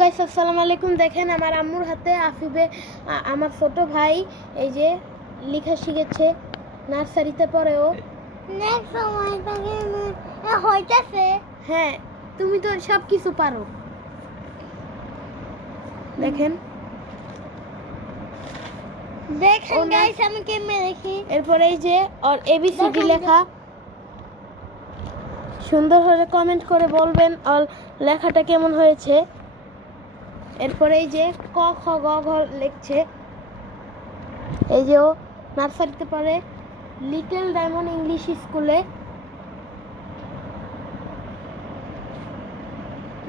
Guys, আসসালামু আলাইকুম। দেখেন আমার আম্মুর হাতে আফিফে আমার ছোট ভাই এই যে লেখা শিখেছে, নার্সারিতে পড়ে ও। নেক্সট সময় তাকে হইতাছে। হ্যাঁ, তুমি তো সব কিছু পারো। দেখেন দেখেন গাইস, আমি কেমনে দেখি। এরপর এই যে আর এবিসিডি দেখেন, লেখা। সুন্দর করে কমেন্ট করে বলবেন আর লেখাটা কেমন হয়েছে। এরপর এই যে ক খ গ ঘ লিখছে। এই যে ও নার্সারিতে পড়ে, লিটল ডায়মন্ড ইংলিশ স্কুলে।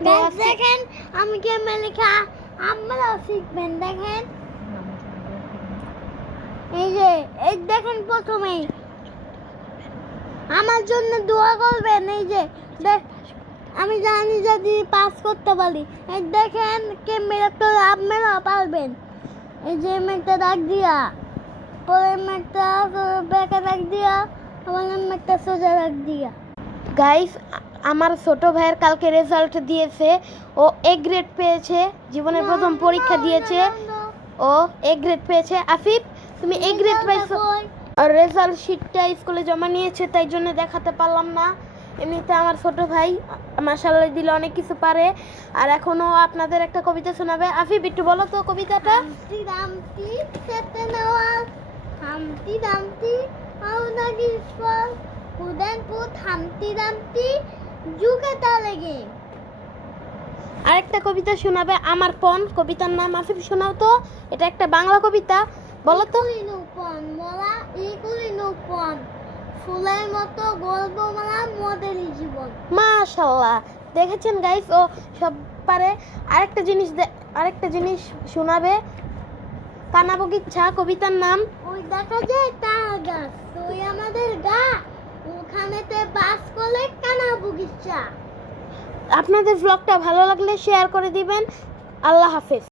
গাইস দেখেন আমি কেমনে লেখা, আপনারাও শিখবেন। দেখেন এই দেখেন, প্রথমেই আমার জন্য দোয়া করবেন। এই যে আমি জানি যদি পাস করতে পারি। এই দেখেন কেমনে তো আপনারা পারবেন। এই যে একটা দাগ দিয়া, পরে একটা বেঁকা দাগ দিয়া, আবার একটা সোজা দাগ দিয়া। গাইস, আমার ছোট ভাইয়ের কালকে রেজাল্ট দিয়েছে। ও এ গ্রেড পেয়েছে, জীবনের প্রথম পরীক্ষা দিয়েছে, ও এ গ্রেড পেয়েছে। আফিফ, তুমি এ গ্রেড পাইছো? আর রেজাল্ট শিটটা স্কুলে জমা নিয়েছে, তাই জন্য দেখাতে পারলাম না। এমনিতে আমার ছোট ভাই মাশাআল্লাহ দিলে অনেক কিছু পারে। আর এখনো আপনাদের একটা কবিতা শোনাবে। আফিফ, একটু বলো তো কবিতাটা। হামটি দামটি খেতে নেওয়া, হামটি দামটি আউনাগি ফল, পুদেন পুত হামটি দামটি যুগে তালেগে। আরেকটা কবিতা শোনাবে আমার পন, কবিতার নাম। আফিফ, শোনাও তো, এটা একটা বাংলা কবিতা, বলো তো। পন মোলা ইকুলি নুপন, ফুলের মতো গল্প মালা মডেলি জীবন। মাশাআল্লাহ, দেখেছেন গাইস, ও সব পারে। আরেকটা জিনিস শোনাবে, কানা বগিচ্ছা, কবিতার নাম। ওই দেখা যায় তার গাছ, ওই আমাদের গা, ওখানেতে বাস করলে কানা বগিচা। আপনাদের ব্লগটা ভালো লাগলে শেয়ার করে দিবেন। আল্লাহ হাফেজ।